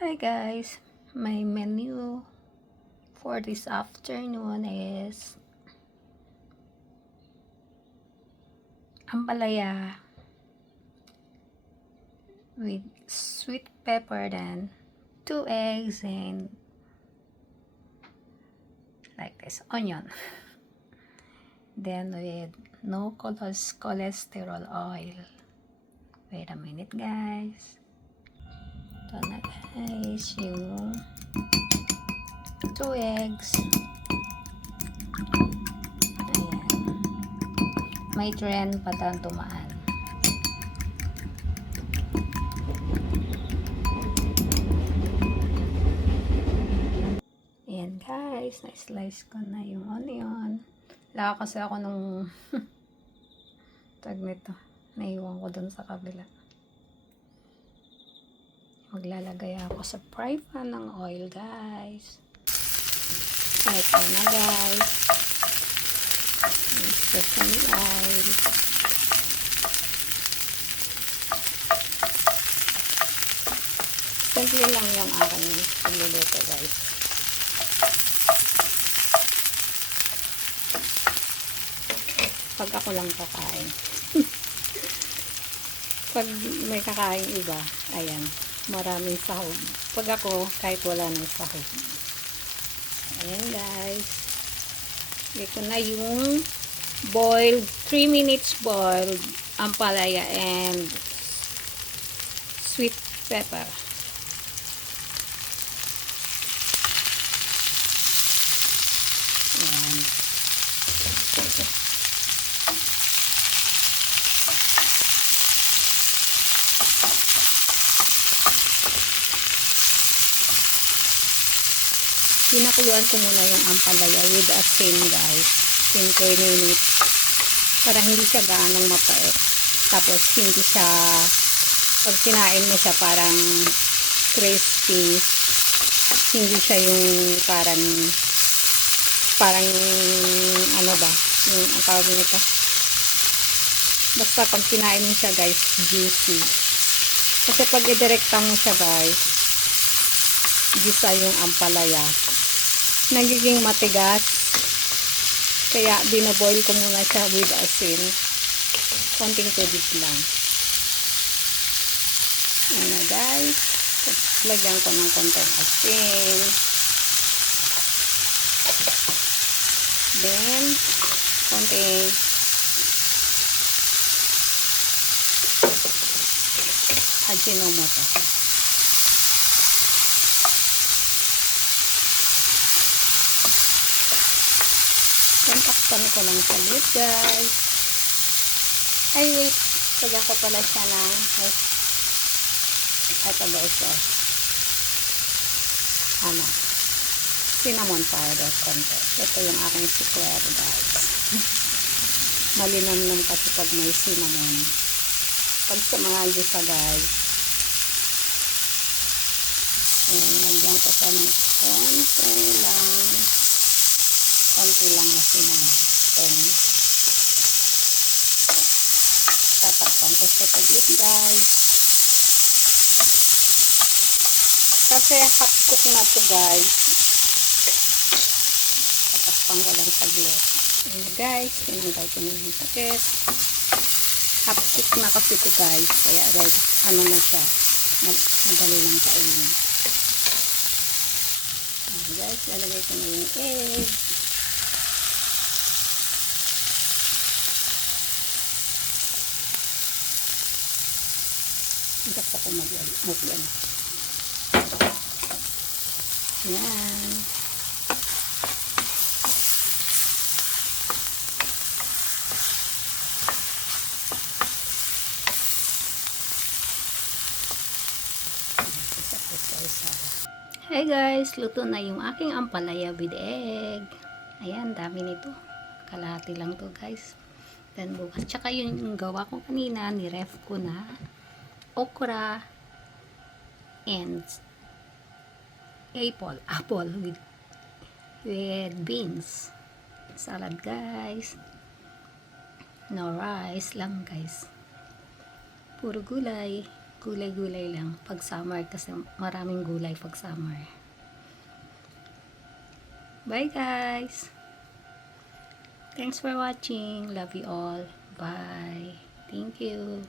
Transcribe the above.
Hi guys, my menu for this afternoon is ampalaya with sweet pepper, then 2 eggs and like this onion, then with no cholesterol oil. Wait a minute guys, ito na guys yung 2 eggs. Ayan, may trend pa tayong tumaan. Ayan guys, na-slice ko na yung onion. Laka kasi ako nung tag nito. Naiwan ko dun sa kabila. Maglalagay ako sa fry pan ng oil guys. Ito na guys. Sesame oil. Simple lang yung aking pagluluto guys. Pag ako lang kakain. Pag may kakain iba, ayan, maraming sahog. Pag ako, kahit wala ng sahog. Ayan guys. Ito na yung boiled, 3 minutes boiled ampalaya and sweet pepper. Ayan. Pinakuluan ko muna yung ampalaya with asin guys. 5 minutes. Para hindi siya gaanong mapait. Tapos hindi siya, pag kinain mo siya parang crispy. Hindi siya yung parang ano ba, yung ang tawag nito. Basta pag kinain mo siya guys, juicy. Kasi pag idirekta mo siya guys, gisa yung ampalaya, nagiging matigas. Kaya binaboil ko muna siya with asin. Konting tubig lang. Ano guys, lagyan ko ng konting asin. Then konting Ajinomoto. Takpan ko lang salit guys. Ay wait, lagyan ko pala siya ng ito guys, ano, cinnamon powder konti. Ito yung aking secret guys. Malinamnam kasi pag may cinnamon. Pag sa mga gisa guys, ayan, lagyan ko siya ng konti lang na cinnamon. Then tatakpan ko sa taglit guys. Kasi hot cook na to guys. Tatakpan ko lang taglit. Ayan guys, tinanggal ko na yung sakit. Hot cook na kasi to guys. Kaya guys, ano na siya, madali lang kainin. Ayan guys, lalagay ko na yung egg. Hindi ako mag-yan. Yan. Hey guys, luto na yung aking ampalaya with egg. Ayan, dami nito. Kalahati lang to guys. Then bukas. Tsaka yung gawa ko kanina, ni-ref ko na okra and apple with beans. Salad guys. No rice lang guys. Puro gulay. Gulay-gulay lang. Pag summer kasi maraming gulay pag summer. Bye guys! Thanks for watching. Love you all. Bye. Thank you.